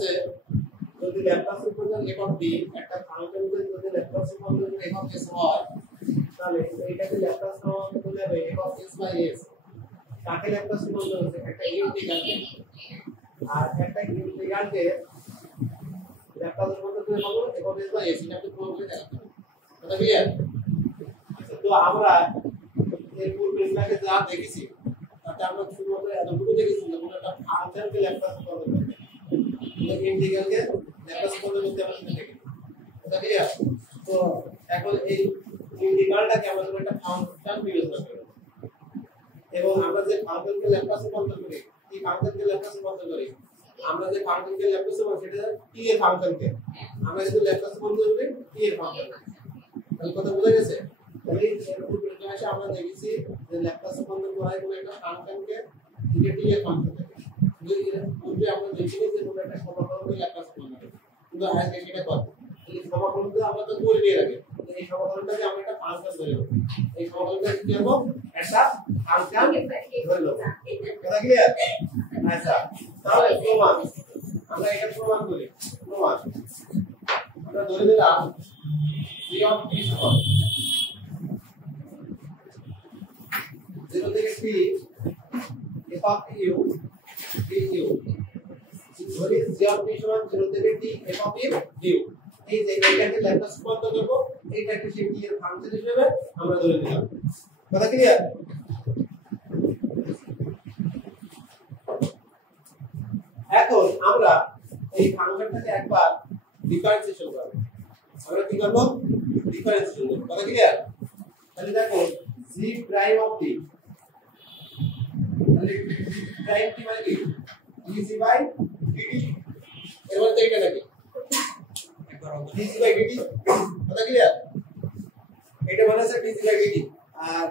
বলছে যদি ল্যাপ্লাস রূপান্তর f অফ d একটা ফাংশনের যদি ল্যাপ্লাস রূপান্তর f অফ s হয় তাহলে এইটাকে ল্যাপ্লাস রূপান্তর করলে হবে f of s by s কাকে ল্যাপ্লাস রূপান্তর হচ্ছে একটা ইন্টিগ্রালকে আর একটা ইন্টিগ্রালকে ল্যাপ্লাস রূপান্তর করে পাবো f of s by s এটা একটু প্রমাণ করে দেখাতে হবে কথা ক্লিয়ার আচ্ছা তো আমরা এই পূর্বে ক্লাসে যা দেখেছি তাতে আমরা শুরুতে এতটুকু দেখেছি যে কোনো একটা ফাংশনকে ল্যাপ্লাস রূপান্তর করতে এই ইন্টিগ্রালকে ল্যাপ্লাস রূপান্তর করতে আমরা শিখেছি কথা ক্লিয়ার তো এখন এই ইন্টিগ্রালটাকে আমরা একটা ফাংশন বিবেচনা করব এবং আমরা যে ফাংশনকে ল্যাপ্লাস রূপান্তর করি এই ফাংশনকে ল্যাপ্লাস রূপান্তর করি আমরা যে ফাংশনকে ল্যাপ্লাস রূপান্তর সেটা t এর ফাংশনকে আমরা যদি ল্যাপ্লাস রূপান্তর করি t এর ফাংশন তাহলে কথা বোঝা গেছে তাহলে এর উপর ক্লাসে আমরা দেখেছি যে ল্যাপ্লাস রূপান্তর করা হয় কোনো একটা ফাংশনকে এটা t এর ফাংশন থাকে যদি এর পূর্বে আমরা দেখেছি যে কোনো একটা সমাকলনকে ল্যাপ্লাস রূপান্তর কিন্তু আজকে সেটা করব এই সমাকলনটা আমরা তো করে দিয়ে রাখি এই সমাকলনটাকে আমরা একটা ফাংশন ধরে নেব এই সমাকলনটা কি করব একটা ফাংশন ধরে নেব কথা ক্লিয়ার আচ্ছা তাহলে প্রমাণ আমরা এটা প্রমাণ করি প্রমাণ আমরা ধরে দিলাম c অফ t সমান 0 থেকে t f of u du ধরি c অফ t সমান 0 থেকে t f of u du এই যে এইটাকে ল্যাপ্লাস রূপান্তর করব এইটাকে সেই t এর ফাংশন হিসেবে আমরা ধরে নিলাম কথা ক্লিয়ার এখন আমরা এই ফাংশনটাকে একবার ডিফারেন্সিয়েশন করব আমরা কি করব ডিফারেন্সিয়েশন করব কথা ক্লিয়ার তাহলে দেখো g প্রাইম অফ t তাহলে প্রাইম t মানে কি dc বাই dt এর মানে তো এটা নাকি dc বাই dt কথা ক্লিয়ার এটা মানে আছে dc বাই dt আর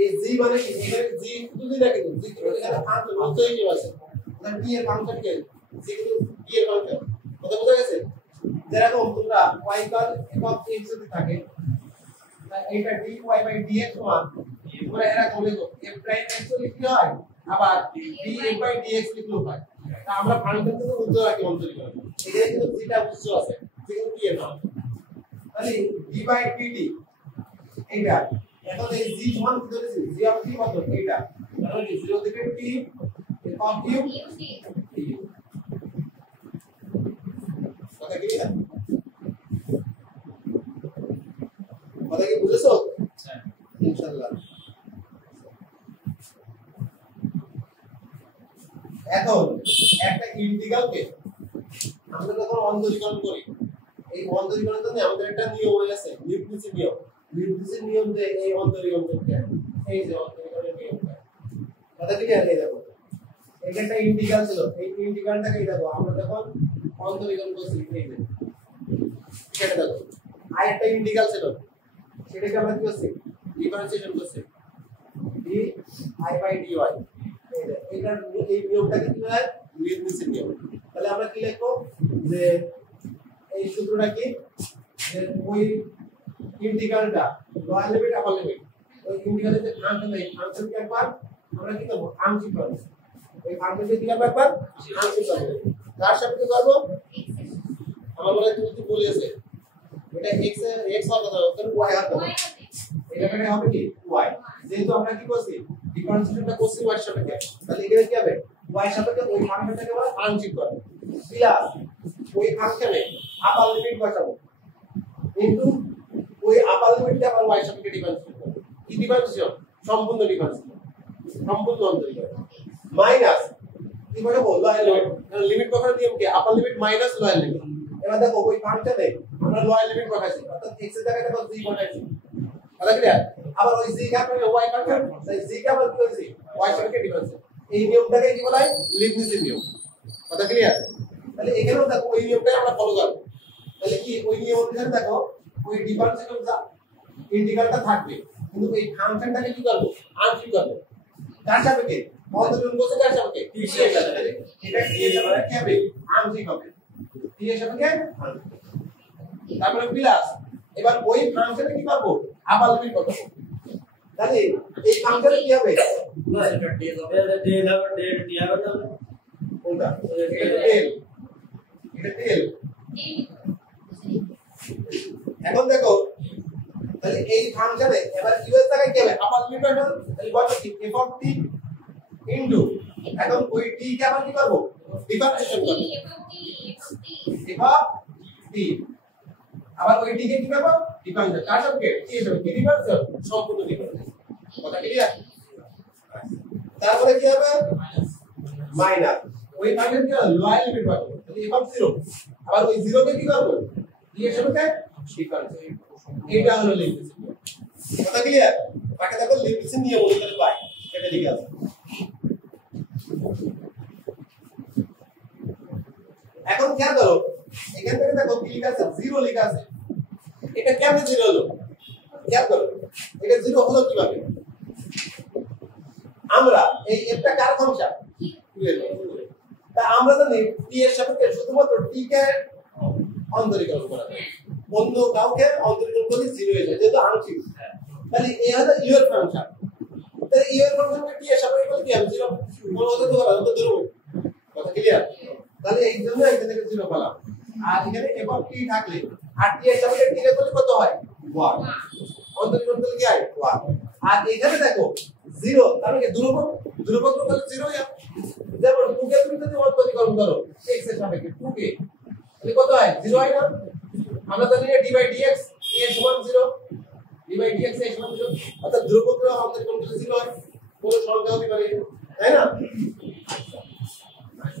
এই g মানে কি এখানে g শুধু দেখে তো g এখানে ফাংশন মতই কি আছে তাহলে t এর ফাংশন কি g কিন্তু t এর ফাংশন কথা বোঝা গেছে যেরকম তোমরা y কাল f অফ x যদি থাকে এটা dy বাই dx সমান তোমরা এরকম লিখো f প্রাইম x লিখতে হয় আবার df বাই dx লিখলেও হয় তা আমরা ফাংশন থেকে উচ্চ রাখি অন্তরীকরণ এখানে কিন্তু যেটা উচ্চ আছে সেটা t এর মান তাহলে d বাই dt এইটা এখন এই g সমান কি ধরেছি g অফ t কত এইটা তাহলে 0 থেকে t f অফ u কথা ক্লিয়ার কথা কি বুঝেছো হ্যাঁ ইনশাআল্লাহ এখন একটা ইন্টিগ্রালকে আমরা যখন অন্তরীকরণ করি এই অন্তরীকরণের জন্য আমাদের একটা নিয়ম আছে লিবনিজের নিয়ম যে এই অন্তরীকরণ করতে হয় এই যে অন্তরীকরণের নিয়মটা কথা ক্লিয়ার হয়ে যাবে এটা একটা ইন্টিগ্রাল ছিল এই ইন্টিগ্রালটাকে দেখো আমরা যখন অন্তরীকরণ করছি এই যে সেটা দেখো আর একটা ইন্টিগ্রাল ছিল সেটাকে আমরা কি করছি ডিফারেন্সিয়েশন করছি di বাই dy এইটার এই নিয়মটাকে কি হয় লিবনিজের নিয়ম তাহলে আমরা কি লিখব যে এই সূত্রটা কি যে ওই ইন্টিগ্রালটা লোয়ার লিমিট আপার লিমিট ওই ইন্টিগ্রালের যে ফাংশন এই ফাংশনকে একবার আমরা কি করব আংশিক করব এই ফাংশনকে কি করব একবার আংশিক করব তার সাথে কি করব আমরা বলে তুমি বলেছে এটা x হওয়ার কথা তাহলে y হওয়ার কথা এটা মানে হবে কি y যেহেতু আমরা কি করছি ডিফারেন্সিয়েশনটা করছি y এর সাপেক্ষে তাহলে এখানে কি হবে y এর সাপেক্ষে ওই ফাংশনটাকে আমরা আংশিক করব প্লাস ওই ফাংশনে আপার লিমিট বসাবো কিন্তু ওই আপার লিমিটটা আবার y এর সাপেক্ষে ডিফারেন্সিয়েট করব কি ডিফারেন্সিয়েশন সম্পূর্ণ ডিফারেন্সিয়েশন সম্পূর্ণ অন্তরীকরণ মাইনাস কি বলবো লোয়ার লিমিট লিমিট বসানোর নিয়ম কি আপার লিমিট মাইনাস লোয়ার লিমিট এবার দেখো ওই ফাংশনে আমরা লোয়ার লিমিট বসাইছি অর্থাৎ x এর জায়গায় দেখো g বসাইছি কথা ক্লিয়ার আবার ওই g কে আমরা y ফাংশন তাই g কে আবার কি হইছে y এর সাপেক্ষে ডিফারেন্সিয়েট এই নিয়মটাকে কি বলা হয় লিবনিজের নিয়ম কথা ক্লিয়ার তাহলে এখানেও দেখো ওই নিয়মটাই আমরা ফলো করব তাহলে কি ওই নিয়ম অনুসারে দেখো ওই ডিফারেন্সিয়েশন যা ইন্টিগ্রালটা থাকবে কিন্তু এই ফাংশনটাকে কি করব আংশিক করব কার সাপেক্ষে অন্তরীকরণ করতে কার সাপেক্ষে t এর সাপেক্ষে এটা t এর সাপেক্ষে কি হবে আংশিক হবে t এর সাপেক্ষে তারপরে প্লাস এবার ওই ফাংশনে কি করব আপার লিমিট কত তাহলে এই ফাংশনে কি হবে না এটা ডেল হবে ডেল হবে ডেল টি হবে না কোনটা ডেল এটা তেল। এখন দেখো তাহলে এই ফাংশনে এবার ইউএস জায়গায় কি হবে আপার লিমিট পাবো তাহলে বলো কি f অফ t ইনটু এখন ওই t কে আমরা কি করব ডিফারেন্সিয়েশন করব f অফ t আবার ওই t কে কি করব ডিফারেন্সিয়েশন কার সাথে t এর সাথে কি ডিফারেন্সিয়েশন সম্পূর্ণ ডিফারেন্সিয়েশন কথা ক্লিয়ার তারপরে কি হবে মাইনাস ওই ফাংশন কি লোয়ার লিমিট পাবো তাহলে f অফ 0 আবার ওই 0 কে কি করব t এর সাথে ডিফারেন্সিয়েশন এটা হলো লিমিটেশন কথা ক্লিয়ার পাকে দেখো লিমিটেশন নিয়ম অনুসারে পাই এটা লিখে আছে এখন খেয়াল করো এখান থেকে দেখো কি লেখা আছে 0 লেখা আছে এটা কেমনে 0 হলো খেয়াল করো এটা 0 হলো কিভাবে আমরা এই একটা কার ফাংশন তা আমরা জানি t এর সাপেক্ষে শুধুমাত্র t কে অন্তরীকরণ করা যায় অন্য কাউকে অন্তরীকরণ করলে 0 হয়ে যায় যেহেতু আংশিক তাহলে এই হলো u এর ফাংশন তাহলে u এর ফাংশনকে t এর সাপেক্ষে করলে কি হবে 0 কোন হতে পারে না তো ধরো কথা ক্লিয়ার তাহলে এই জন্য এখান থেকে 0 পেলাম আর এখানে f অফ t থাকলে আর t এর সাপেক্ষে t এর করলে কত হয় 1 অন্তরীকরণ করলে কি হয় 1 আর এখানে দেখো 0 তার মানে ধ্রুবক করলে 0 হয় যেমন 2 কে তুমি যদি অন্তরীকরণ করো x এর সাপেক্ষে 2 কে তাহলে কত হয় 0 হয় না আমরা জানি যে d বাই dx a সমান 0 d বাই dx a সমান 0 অর্থাৎ ধ্রুবককে অন্তরীকরণ করলে 0 হয় পুরো সংখ্যা হতে পারে তাই না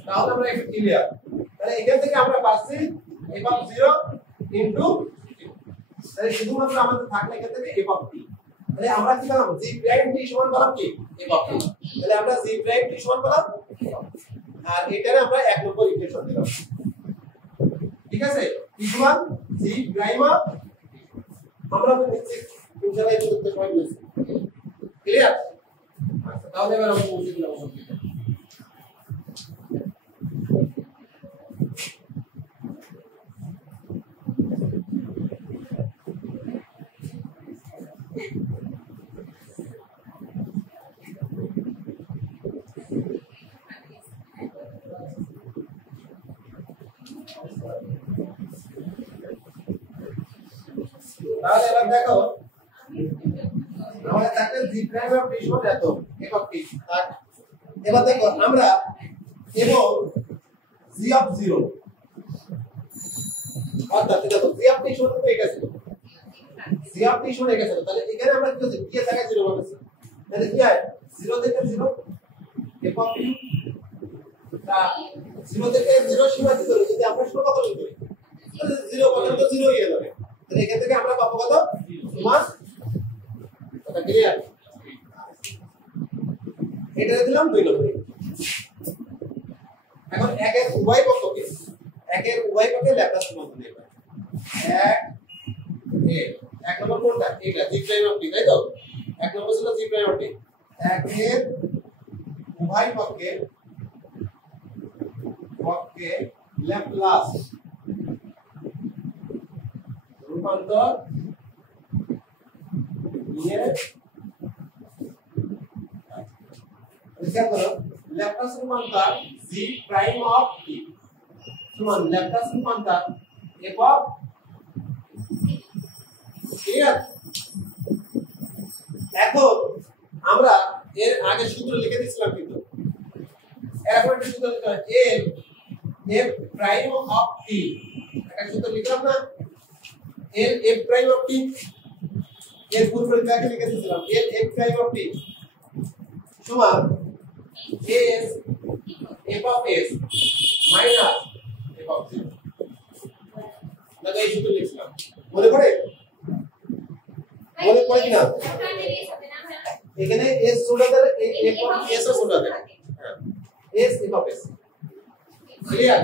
তাহলে আমরা একটু ক্লিয়ার তাহলে এখান থেকে আমরা পাচ্ছি f অফ 0 ইনটু তাহলে শুধুমাত্র আমাদের থাকলে এখান থেকে f অফ t তাহলে আমরা কি করলাম g প্রাইম t সমান বললাম কি f অফ t তাহলে আমরা g প্রাইম t সমান বললাম আর এটারে আমরা এক নম্বর ইকুয়েশন দিলাম ঠিক আছে t সমান g প্রাইম অফ আমরা নিচে ইনশাআল্লাহ এই করতে সময় নিয়েছি ক্লিয়ার আচ্ছা তাহলে এবার আমরা মুছে দিলাম তাহলে এবার দেখো আমাদের থাকলে g প্রাইম অফ t সমান এত f অফ t আর এবার দেখো আমরা এবং g অফ 0 অর্থাৎ দেখো g অফ t সমান তো এটা ছিল g অফ t সমান এটা ছিল তাহলে এখানে আমরা কি করছি t এর জায়গায় 0 বসাচ্ছি তাহলে কি হয় 0 থেকে 0 f অফ t তা 0 থেকে 0 সীমা কি করে যদি আমরা সমাকলন করি তাহলে 0 পর্যন্ত 0 হয়ে যাবে তাহলে এখান থেকে আমরা পাবো কত সমান কথা ক্লিয়ার এটা দিলাম 2 নম্বর এখন একের উভয় পক্ষকে ল্যাপ্লাস রূপান্তর নিয়ে পাই এক নম্বর কোনটা এটা g প্রাইম অফ t তাই তো এক নম্বর ছিল g প্রাইম অফ t একের উভয় পক্ষে ল্যাপ্লাস রূপান্তর নিয়ে क्या करो लैप्लास रूपांतर g प्राइम ऑफ t समान लैप्लास रूपांतर f ऑफ क्लियर এখন আমরা এর আগে সূত্র লিখে দিয়েছিলাম কিন্তু এখন একটা সূত্র লিখতে হয় f প্রাইম অফ t একটা সূত্র লিখলাম না f প্রাইম অফ t এর পূর্বে লিখে দিয়েছিলাম f প্রাইম অফ t সমান s f of s minus f of 0 দেখো এই সূত্র লিখলাম মনে পড়ে কিনা এখানে s সূত্রটা f of s এর সূত্রটা s f of s clear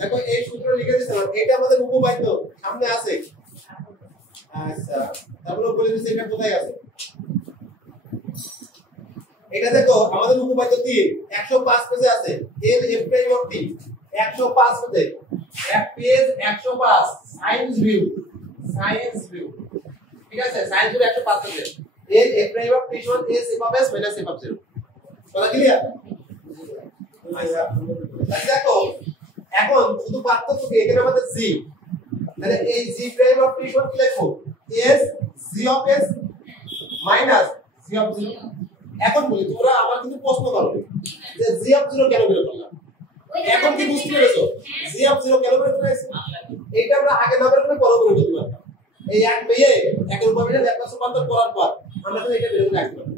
দেখো এই সূত্র লিখে দিয়েছিলাম এটা আমাদের উপপাদ্য সামনে আছে আচ্ছা তারপর বলে দিচ্ছি এটা কোথায় আছে এটা দেখো আমাদের উপপাদ্য 3 105 পেজে আছে l f prime of t 105 পেজে এক পেজ 105 সায়েন্স ভিউ ঠিক আছে সায়েন্স ভিউ 105 পেজে l f prime of t সমান s f of s minus f of 0 কথা ক্লিয়ার আচ্ছা দেখো এখন শুধু পার্থক্য কি এখানে আমাদের জি মানে এই জি প্রাইম অফ টি কি লিখবো s G of s minus G of 0 এখন বলি তোমরা আমার কিন্তু প্রশ্ন করো যে জি অফ 0 কেন বের করলাম এখন কি বুঝতে পেরেছো জি অফ 0 কেন বের করেছি এইটা আমরা আগে না বের করে পরে বের করতে পারতাম এই এক পেয়ে একের উপর মিলে ল্যাপ্লাস রূপান্তর করার পর আমরা তো এটা বের করে রাখতে পারবো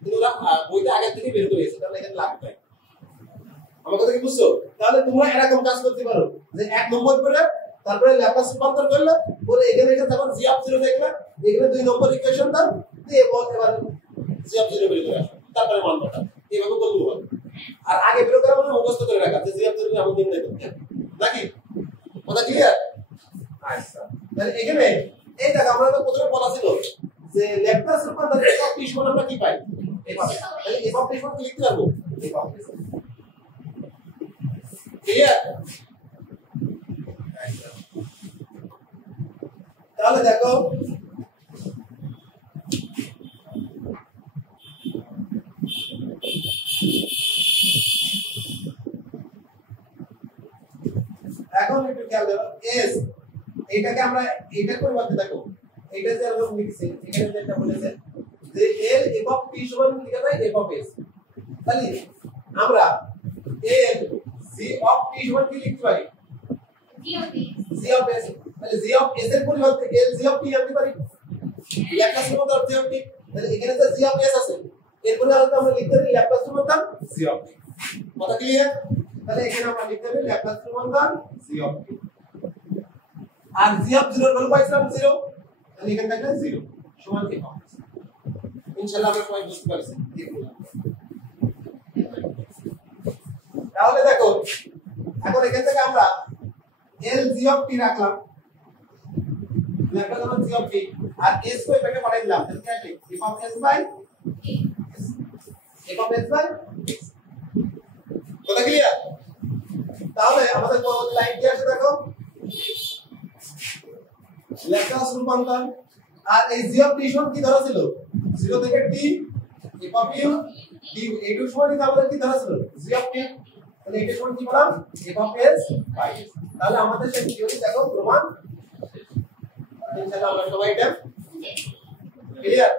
কিন্তু ওরা বইটা আগে থেকে বের করে এসেছে তাহলে এখানে লাগবে আমার কথা কি বুঝছো তাহলে তোমরা এরকম কাজ করতে পারো যে এক নম্বর করে তারপরে ল্যাপ্লাস রূপান্তর করলে পরে এখানে এসে তখন জি অফ 0 দেখলে এখানে দুই নম্বর ইকুয়েশন দাও দিয়ে এবার জি অফ 0 বের করে আসো তারপরে মান বসাও এইভাবে করতে হবে আর আগে বের করা মানে মুখস্থ করে রাখা যে জি অফ 0 আমি দিন দেখো নাকি কথা ক্লিয়ার আচ্ছা তাহলে এখানে এই দেখো আমরা তো প্রথমে বলা ছিল যে ল্যাপ্লাস রূপান্তর এফ অফ টি সমান আমরা কি পাই এভাবে তাহলে এফ অফ টি সমান লিখতে পারবো এফ অফ টি ক্লিয়ার তাহলে দেখো এখন একটু খেয়াল করো s এইটাকে আমরা এইটার পরিবর্তে দেখো এইটা যে আমরা লিখছি এখানে যেটা বলেছে যে l f of t সমান লিখা যায় f of s তাহলে আমরা l g of t সমান কি লিখতে পারি g of s তাহলে g of s এর পরিবর্তে l g of t আনতে পারি ল্যাপ্লাস রূপান্তর g of t তাহলে এখানে যে g of s আছে এর পরিবর্তে আমরা লিখতে পারি ল্যাপ্লাস রূপান্তর g of t কথা ক্লিয়ার তাহলে এখানে আমরা লিখতে পারি ল্যাপ্লাস রূপান্তর g of t R g of 0 এর ভ্যালু পাইছিলাম 0 তাহলে এখানে থাকবে 0 সমান f of s ইনশাআল্লাহ আমরা সবাই বুঝতে পারছি তাহলে দেখো এখন এখান থেকে আমরা l g of t রাখলাম ল্যাপ্লাস রূপান্তর g of t আর s কো এখানে পাঠিয়ে দিলাম তাহলে কি আসে f of s by f of s by কথা ক্লিয়ার তাহলে আমাদের পরবর্তী লাইন কি আছে দেখো ল্যাপ্লাস রূপান্তর আর এই g of t সমান কি ধরা ছিল 0 থেকে t f of u d এই টু সমান আমাদের কি ধরা ছিল g of t তাহলে এটা সমান কি বললাম f of s by s তাহলে আমাদের সেই থিওরি দেখো প্রমাণ ইনশাআল্লাহ আমরা সবাই এটা ক্লিয়ার